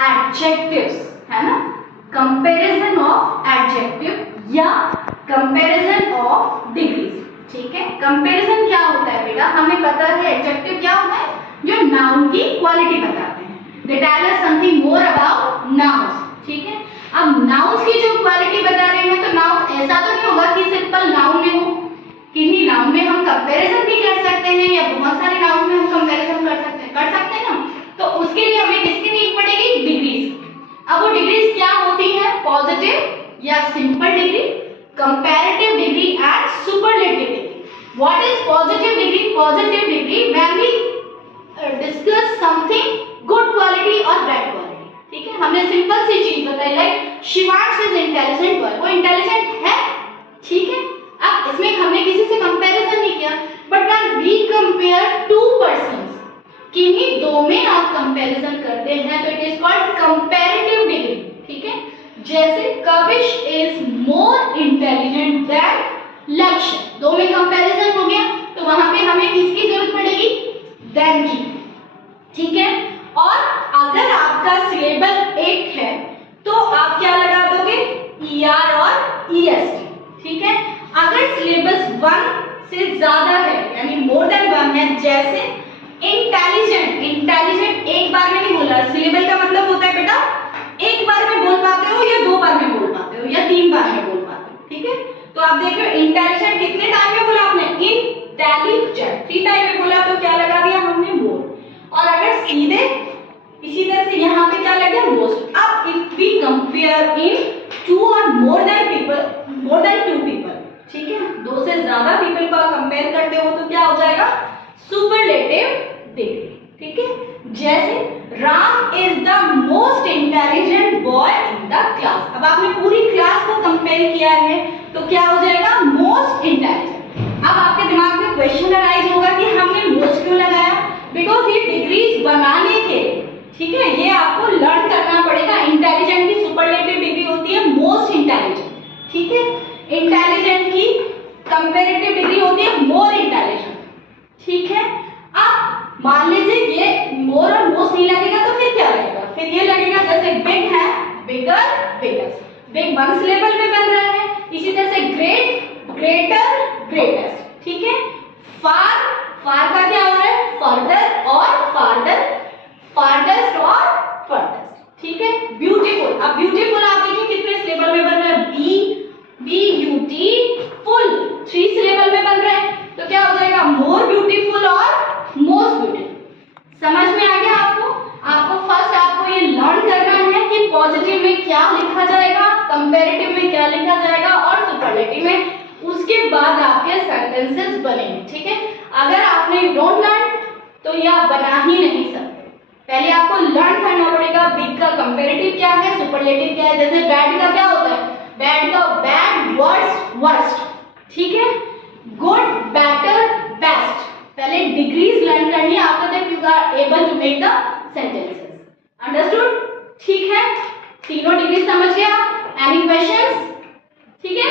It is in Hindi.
एडजेक्टिव्स, है ना, कंपैरिजन ऑफ एडजेक्टिव या कंपैरिजन ऑफ डिग्रीज। ठीक है, कंपैरिजन क्या होता है बेटा, हमें पता है एडजेक्टिव क्या होता है, जो नाउन की क्वालिटी बताते हैं, they tell us something more about nouns. ठीक है, अब नाउन्स की जो क्वालिटी बता रहे हैं, तो नाउन ऐसा तो नहीं होगा कि सिंपल नाउन में हो, किन्हीं नाउन में हम कंपैरिजन भी कर सकते हैं या बहुत सारे नाउन में हम कंपैरिजन कर सकते हैं ना, तो उसके लिए हमें किसकी नीड पड़ेगी, डिग्रीज। अब वो डिग्रीज क्या होती है, पॉजिटिव या simple degree, comparative degree and superlative degree. What is positive degree? Positive degree when we discuss something good quality और बैड क्वालिटी। ठीक है, हमने सिंपल सी चीज बताई, like Shivansh is intelligent boy, वो इंटेलिजेंट है। ठीक है, अब इसमें हमने किसी से कंपैरिजन नहीं किया, but when we compare two persons, किन्हीं दो में आप कंपैरिजन करते हैं, तो it is called comparative degree. ठीक है, जैसे Kavish is more intelligent than Lakshya, दो में कंपैरिजन हो गया, तो वहां पे हमें किसकी जरूरत पड़ेगी, देन की। ठीक है, और अगर आपका सिलेबल एक है तो आप क्या लगा दोगे, ER और EST। ठीक है, अगर सिलेबस 1 से ज्यादा है, यानी मोर देन 1 है, जैसे इंटेलिजेंट, इंटेलिजेंट एक बार में नहीं बोल रहा, सिलेबल का मतलब होता है बेटा एक बार में बोल पाते हो या 2 बार में बोल पाते हो या 3 बार में बोल पाते हो। ठीक है, तो आप देख रहे हो इंटेलिजेंट कितने टाइम में बोला आपने, इंटेलिजेंट 3 टाइम में बोला, तो क्या लगा दिया हमने, मोर। और अगर सीधे इसी तरह से यहाँ पे क्या लग गया, मोस्ट। अब इफ वी कंपेयर इन 2 और more than people, more than 2 people, ठीक है, 2 से ज्यादा पीपल को कंपेयर करते हो तो क्या हो जाएगा, सुपरलेटिव डिग्री। ठीक है, जैसे Ram is the most intelligent boy in the class. अब आपने पूरी क्लास को कंपेयर किया है तो क्या हो जाएगा, मोस्ट इंटेलिजेंट। अब आपके दिमाग में क्वेश्चन अराइज होगा कि हमने मोस्ट क्यों लगाया, बिकॉज ये डिग्रीज बनाने के, ठीक है, ये आपको लर्न करना पड़ेगा। इंटेलिजेंट की सुपरलेटिव डिग्री होती है मोस्ट इंटेलिजेंट। ठीक है, इंटेलिजेंट की कंपैरेटिव डिग्री होती है मोर इंटेलिजेंट। ठीक है, अब मान लीजिए ये मोर और मोस्ट नहीं लगेगा तो फिर क्या लगेगा, फिर ये लगेगा जैसे बिग है, बिगर, बिगेस्ट, बिग 1 सिलेबल में बन रहा है, इसी तरह से ग्रेट, ग्रेटर, ग्रेटेस्ट। ठीक है, फार, फार का क्या हो रहा है, फर्दर और फार्दर, फार्देस्ट और फर्देस्ट। ठीक है, ब्यूटीफुल, अब ब्यूटीफुल आप देखिए कितने सिलेबल में बन रहा है, ब्यूटीफुल 3 सिलेबल में बन रहा है, तो क्या हो जाएगा, मोर ब्यूटीफुल और मोस्ट ब्यूटीफुल। समझ में आ गया आपको? आपको फर्स्ट आपको ये लर्न करना है कि पॉजिटिव में क्या लिखा जाएगा, कंपैरेटिव में क्या लिखा जाएगा और सुपरलेटिव में, उसके बाद आपके सेंटेंसेस बनेंगे। ठीक है, अगर आपने डोंट लर्न तो ये आप बना ही नहीं सकते। पहले आपको लर्न करना पड़ेगा बिग का कंपैरेटिव क्या है, सुपरलेटिव क्या है। जैसे बैड का क्या होता है, बैड का बैड, वर्स्ट, वर्स्ट। ठीक है, गुड, बेटर, बेस्ट। पहले डिग्रीज लर्न करनी है, after that you are able to make the sentences. Understood? ठीक है, तीनों डिग्री समझ गया? Any questions? ठीक है।